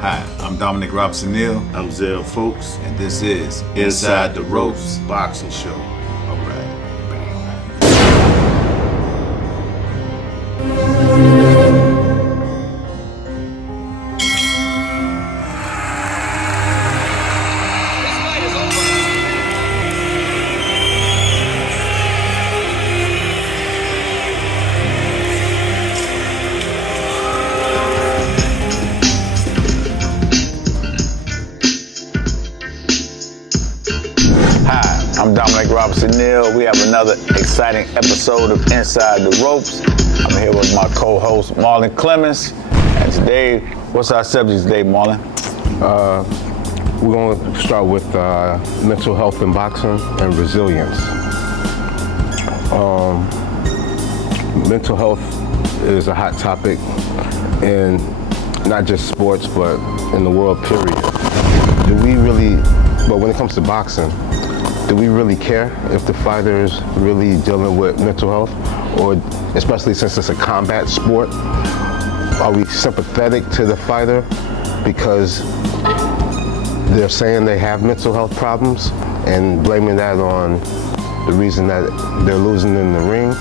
Hi, I'm Dominic Robinson-Neal. I'm Zell Folks. And this is Inside the Ropes Boxing Show. All right. I'm Dominic Robinson-Neal. We have another exciting episode of Inside the Ropes. I'm here with my co-host, Marlon Clemens. And today, what's our subject today, Marlon? We're going to start with mental health in boxing and resilience. Mental health is a hot topic in not just sports, but in the world, period. But when it comes to boxing, do we really care if the fighter is really dealing with mental health? Or especially since it's a combat sport, are we sympathetic to the fighter because they're saying they have mental health problems and blaming that on the reason that they're losing in the ring?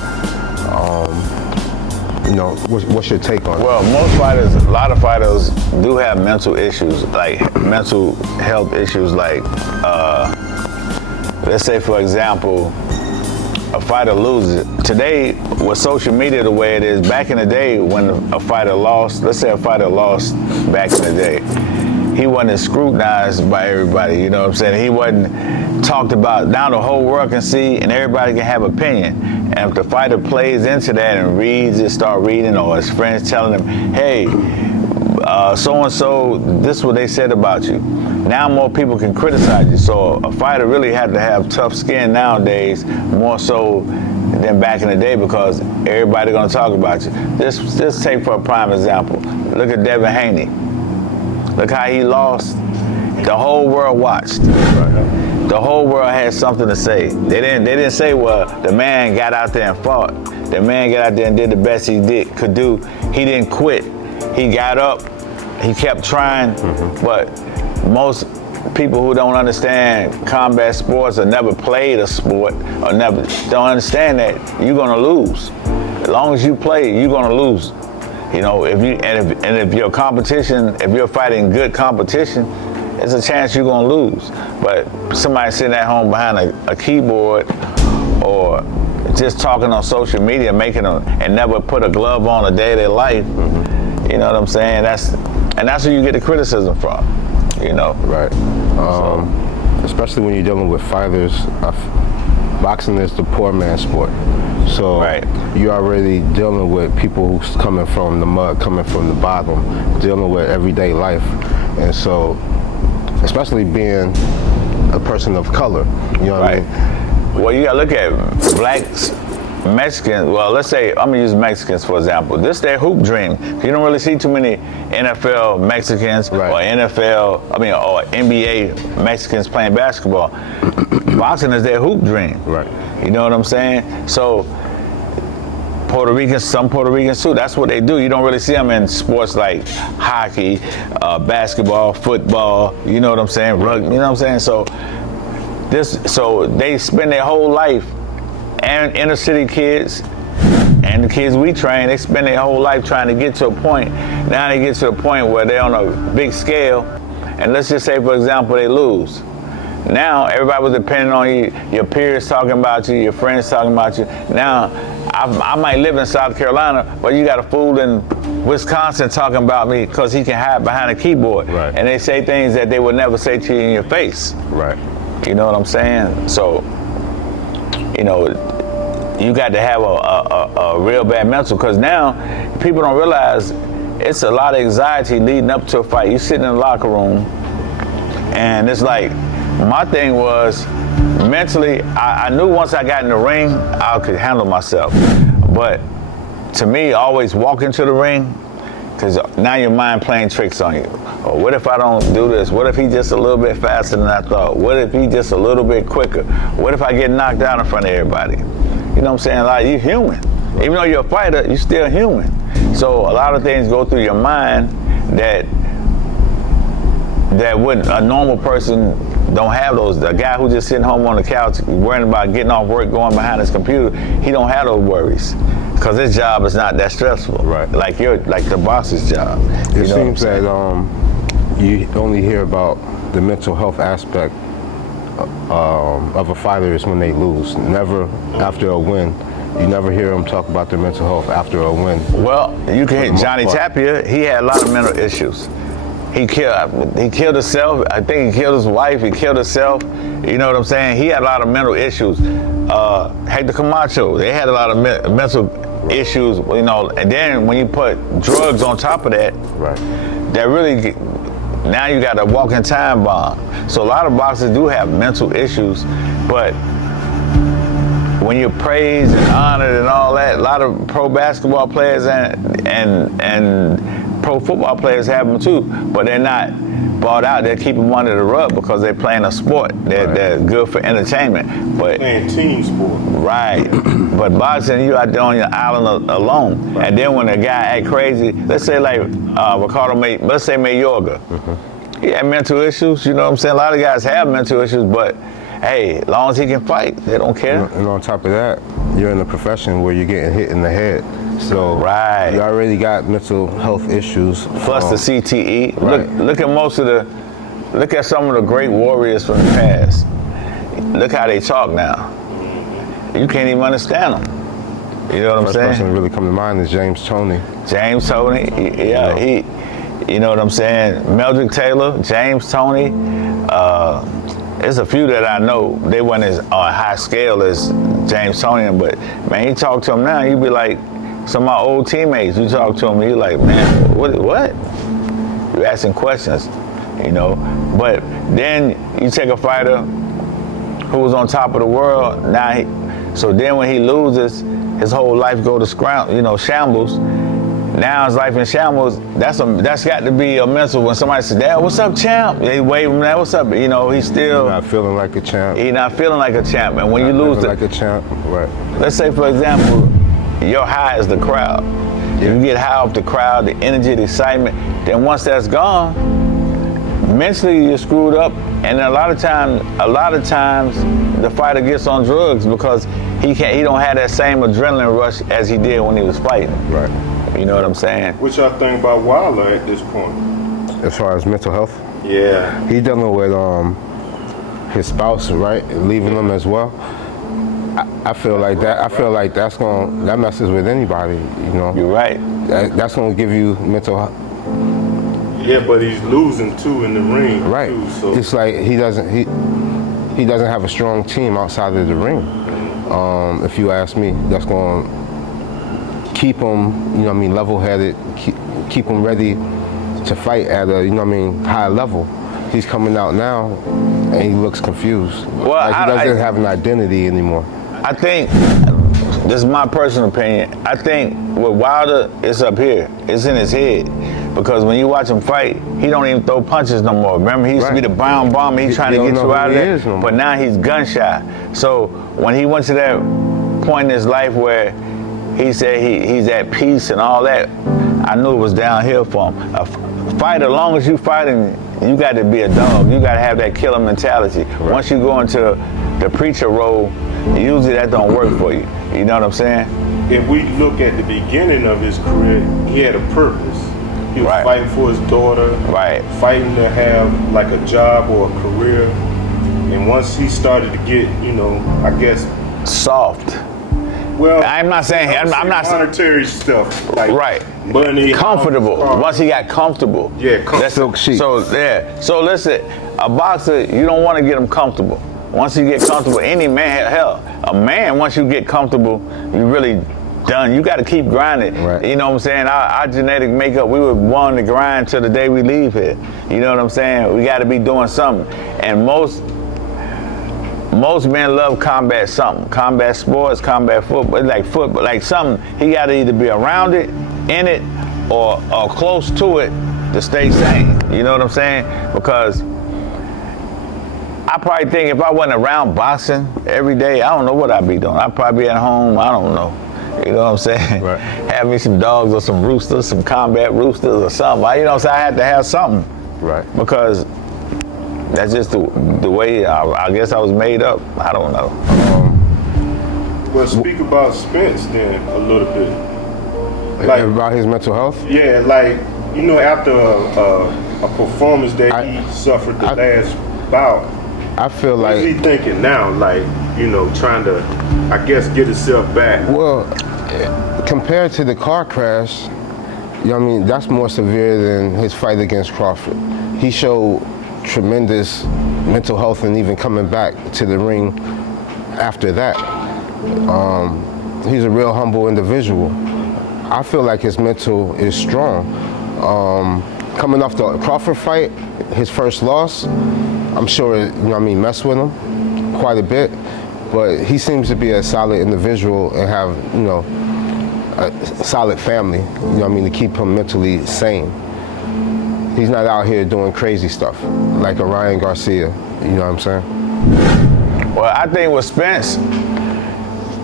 What's your take on it? Well, a lot of fighters do have mental issues, like mental health issues, like let's say, for example, a fighter loses. Today, with social media the way it is, back in the day when a fighter lost, let's say a fighter lost back in the day, he wasn't scrutinized by everybody, you know what I'm saying? He wasn't talked about. Now the whole world can see and everybody can have opinion. And if the fighter plays into that and reads it, start reading, or his friends telling him, hey, so-and-so, this is what they said about you. Now more people can criticize you. So a fighter really had to have tough skin nowadays, more so than back in the day, because everybody gonna talk about you. Just take for a prime example. Look at Devin Haney. Look how he lost. The whole world watched. The whole world had something to say. They didn't say, well, the man got out there and fought. The man got out there and did the best he could do. He didn't quit. He got up. He kept trying. But most people who don't understand combat sports or never played a sport or never don't understand that you're gonna lose. As long as you play, you're gonna lose. You know, if your competition, if you're fighting good competition, there's a chance you're gonna lose. But somebody sitting at home behind a keyboard or just talking on social media, and never put a glove on a day of their life, you know what I'm saying? That's where you get the criticism from. You know, right? Especially when you're dealing with fighters. Boxing is the poor man's sport, so you're already dealing with people who's coming from the mud, coming from the bottom, dealing with everyday life, and so, especially being a person of color, you know what I mean? Well, you gotta look at blacks, Mexicans, well, let's say, I'm gonna use Mexicans for example. This is their hoop dream. You don't really see too many NFL Mexicans or or NBA Mexicans playing basketball. Boxing is their hoop dream. Right. You know what I'm saying? So, some Puerto Ricans too, that's what they do. You don't really see them in sports like hockey, basketball, football, you know what I'm saying? Rugby, you know what I'm saying? So they spend their whole life, and inner city kids and the kids we train, they spend their whole life trying to get to a point. Now they get to a point where they're on a big scale, and let's just say, for example, they lose. Now everybody was depending on you, your peers talking about you, your friends talking about you. Now I might live in South Carolina, but you got a fool in Wisconsin talking about me because he can hide behind a keyboard. Right. And they say things that they would never say to you in your face. Right. You know what I'm saying? So, you know, you got to have a real bad mental, because now people don't realize it's a lot of anxiety leading up to a fight. You sitting in the locker room, and it's like, my thing was, mentally, I knew once I got in the ring, I could handle myself. But to me, always walk into the ring, because now your mind playing tricks on you. Or what if I don't do this? What if he just a little bit faster than I thought? What if he just a little bit quicker? What if I get knocked out in front of everybody? You know what I'm saying? Like, you're human. Even though you're a fighter, you're still human. So a lot of things go through your mind that that would a normal person don't have those. A guy who just sitting home on the couch worrying about getting off work, going behind his computer, he don't have those worries because his job is not that stressful. Right. Like the boss's job. It seems that you only hear about the mental health aspect of a fighter is when they lose. Never after a win. You never hear them talk about their mental health after a win. Well, you can hit Johnny Tapia. He had a lot of mental issues. He killed himself. I think he killed his wife. He killed himself. You know what I'm saying? He had a lot of mental issues. Hector Camacho, they had a lot of mental issues. You know, and then when you put drugs on top of that, right, that really now you got a walking time bomb. So a lot of boxers do have mental issues, but when you're praised and honored and all that, a lot of pro basketball players and pro football players have them too, but they're not bought out. They keep them under the rug because they're playing a sport. They're good for entertainment. But playing team sport. Right. But boxing, you out there on your island alone. Right. And then when a guy act crazy, let's say like let's say Mayorga. He had mental issues, you know what I'm saying? A lot of guys have mental issues, but hey, as long as he can fight, they don't care. And on top of that, you're in a profession where you're getting hit in the head. So right. You already got mental health issues. Plus the CTE. Right. Look at some of the great warriors from the past. Look how they talk now. You can't even understand them. You know what I'm saying? First person that really come to mind is James Toney. James Toney, yeah, you know what I'm saying? Meldrick Taylor, James Toney. There's a few that I know, they weren't as on high scale as James Toney, but man, you talk to him now, you be like, some of my old teammates, you talk to them, you're like, man, what? You're asking questions, you know? But then you take a fighter who was on top of the world, so then when he loses, his whole life go to shambles. Now his life in shambles. That's got to be a mental. When somebody says, "Dad, what's up, champ?" They wave him, "Dad, what's up?" You know, he's still not feeling like a champ. He's not feeling like a champ. And when you lose, like a champ, right? Let's say, for example, your high is the crowd. Yeah. You get high off the crowd, the energy, the excitement. Then once that's gone, mentally you're screwed up. And a lot of times, the fighter gets on drugs because he don't have that same adrenaline rush as he did when he was fighting. Right. You know what I'm saying? What y'all think about Wilder at this point? As far as mental health? Yeah. He dealing with his spouse, right? Leaving him as well. I feel like that. I feel like that messes with anybody, you know. You're right. That's gonna give you mental health. Yeah, but he's losing too in the ring. Right. Too, so. It's like he doesn't have a strong team outside of the ring. If you ask me, that's going to keep him, level-headed, keep him ready to fight at a, high level. He's coming out now and he looks confused. Well, like he doesn't have an identity anymore. I think, this is my personal opinion, I think with Wilder, it's up here. It's in his head. Because when you watch him fight, he don't even throw punches no more. Remember, he used to be the brown bomber. He's trying to get you out of there. But now he's gun shy. So when he went to that point in his life where he said he's at peace and all that, I knew it was downhill for him. A fighter, as long as you fighting, you got to be a dog. You got to have that killer mentality. Right. Once you go into the preacher role, usually that don't work for you. You know what I'm saying? If we look at the beginning of his career, he had a purpose. He was fighting for his daughter, fighting to have like a job or a career. And once he started to get, I guess, soft. Well, I'm not saying I'm not monetary stuff. Like money, comfortable. Once he got comfortable. Yeah, comfortable. So listen, a boxer, you don't want to get him comfortable. Once you get comfortable, any man, hell, a man, once you get comfortable, you really done. You got to keep grinding. Right. You know what I'm saying? Our genetic makeup, we were born to grind till the day we leave here. You know what I'm saying? We got to be doing something. And most men love combat sports, combat football, like something. He got to either be around it, in it, or close to it to stay sane. You know what I'm saying? Because I probably think if I wasn't around boxing every day, I don't know what I'd be doing. I'd probably be at home, I don't know. You know what I'm saying? Right. Have me some dogs or some roosters, some combat roosters or something. You know what I'm saying? I had to have something. Right. Because That's just the way I guess I was made up. I don't know. Well, speak about Spence then a little bit. About his mental health? Yeah, like, you know, after a performance that he suffered the last bout, I feel what like... is he thinking now? Like, you know, trying to, I guess, get himself back. Well, compared to the car crash, you know what I mean, that's more severe than his fight against Crawford. He showed tremendous mental health and even coming back to the ring after that. He's a real humble individual. I feel like his mental is strong. Coming off the Crawford fight, his first loss, I'm sure, you know what I mean, messed with him quite a bit, but he seems to be a solid individual and have, you know, a solid family, you know what I mean, to keep him mentally sane. He's not out here doing crazy stuff like a Ryan Garcia, you know what I'm saying? Well, I think with Spence,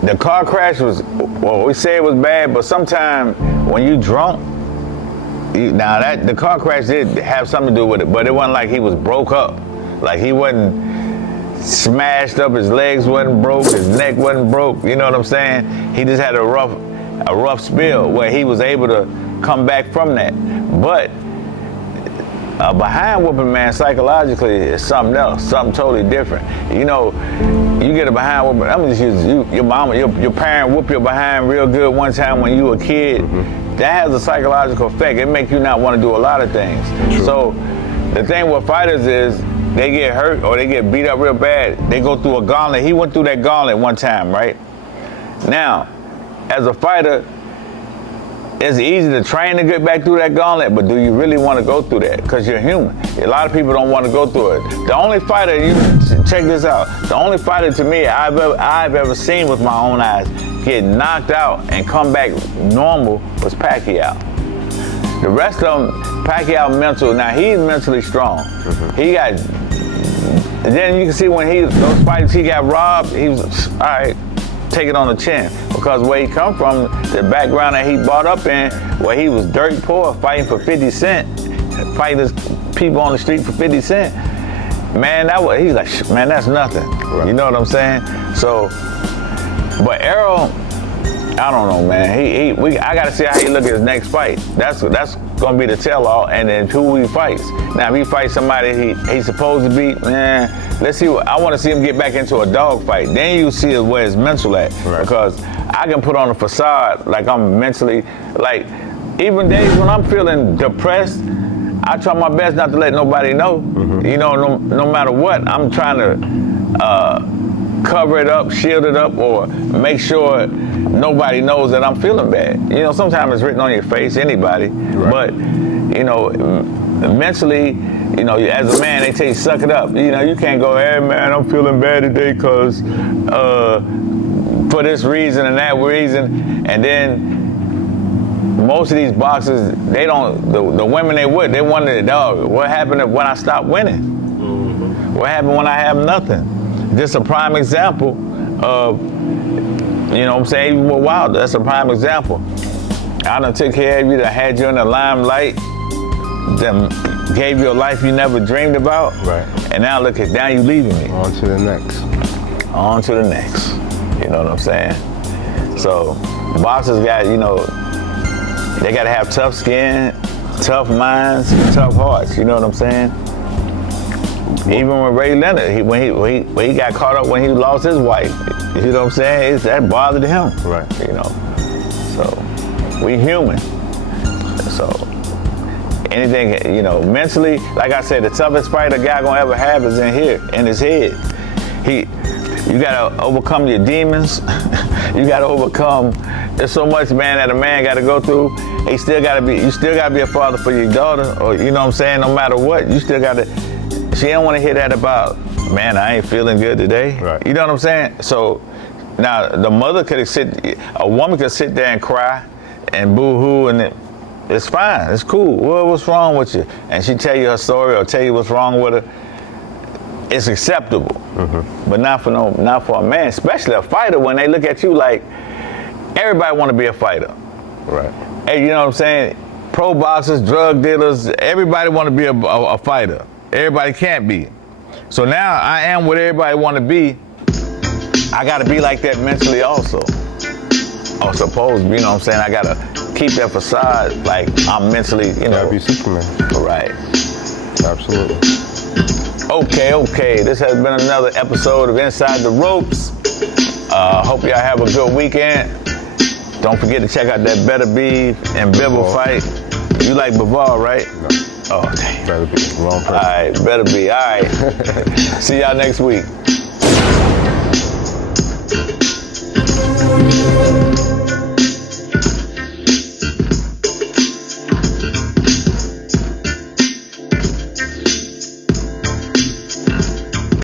the car crash was, well, we say it was bad, but sometimes when you drunk, the car crash did have something to do with it, but it wasn't like he was broke up. Like he wasn't smashed up, his legs wasn't broke, his neck wasn't broke, you know what I'm saying? He just had a rough spill where he was able to come back from that. But a behind whooping, man, psychologically is something else, something totally different. You know, you get a behind whooping, I'm just using your mama, your parent whoop your behind real good one time when you were a kid. That has a psychological effect. It makes you not want to do a lot of things. True. So the thing with fighters is they get hurt or they get beat up real bad. They go through a gauntlet. He went through that gauntlet one time, right? Now, as a fighter, it's easy to train to get back through that gauntlet, but do you really want to go through that? Because you're human. A lot of people don't want to go through it. The only fighter, check this out, the only fighter to me I've ever seen with my own eyes get knocked out and come back normal was Pacquiao. The rest of them, Pacquiao mental, now he's mentally strong. He got, and then you can see when those fights he got robbed, he was, all right, take it on the chin. Because where he come from, the background that he brought up in, where he was dirt poor, fighting for 50 cent, fighting people on the street for 50 cent, man, he's like, man, that's nothing. Right. You know what I'm saying? So, but Errol, I don't know, man. I got to see how he look at his next fight. That's gonna be the tell-all, and then who he fights. Now, if he fights somebody he's supposed to beat, man, let's see. I want to see him get back into a dog fight. Then you see where his mental at, right. Because I can put on a facade like I'm mentally, like even days when I'm feeling depressed, I try my best not to let nobody know. You know, no matter what, I'm trying to cover it up, shield it up, or make sure nobody knows that I'm feeling bad. You know, sometimes it's written on your face, anybody. Right. But, you know, mentally, you know, as a man, they tell you, suck it up. You know, you can't go, hey, man, I'm feeling bad today because for this reason and that reason. And then most of these boxers, they don't, the women they wonder, dog, what happened when I stopped winning? What happened when I have nothing? Just a prime example of, you know what I'm saying, even with Wilder, that's a prime example. I done took care of you, that had you in the limelight, then gave you a life you never dreamed about. Right. And now look at, now you leaving me. On to the next. On to the next. You know what I'm saying? So boxers got, you know, they got to have tough skin, tough minds, tough hearts. You know what I'm saying? Even with Ray Leonard, when he got caught up when he lost his wife, you know what I'm saying? That bothered him. Right. You know. So we human. So anything, you know, mentally, like I said, the toughest fight a guy gonna ever have is in here, in his head. You gotta overcome your demons. You gotta overcome. There's so much, man, that a man gotta go through. You still gotta be a father for your daughter, or you know what I'm saying. No matter what, you still gotta. She don't want to hear that about, man, I ain't feeling good today. Right. You know what I'm saying? So now the mother a woman could sit there and cry and boo-hoo, and it's fine, it's cool. Well, what's wrong with you? And she tell you her story or tell you what's wrong with her. It's acceptable, but not for a man, especially a fighter. When they look at you like, everybody want to be a fighter. Right. Hey, you know what I'm saying? Pro boxers, drug dealers, everybody want to be a fighter. Everybody can't be. So now I am what everybody want to be. I got to be like that mentally also. Or supposed to be, you know what I'm saying? I got to keep that facade like I'm mentally, you know. Gotta be Superman. Right. Absolutely. Okay. This has been another episode of Inside the Ropes. Hope y'all have a good weekend. Don't forget to check out that Better Be and Bivol fight. You like Bivol, right? No. Oh, okay. Better be. Wrong person. All right, Better Be. All right. See y'all next week.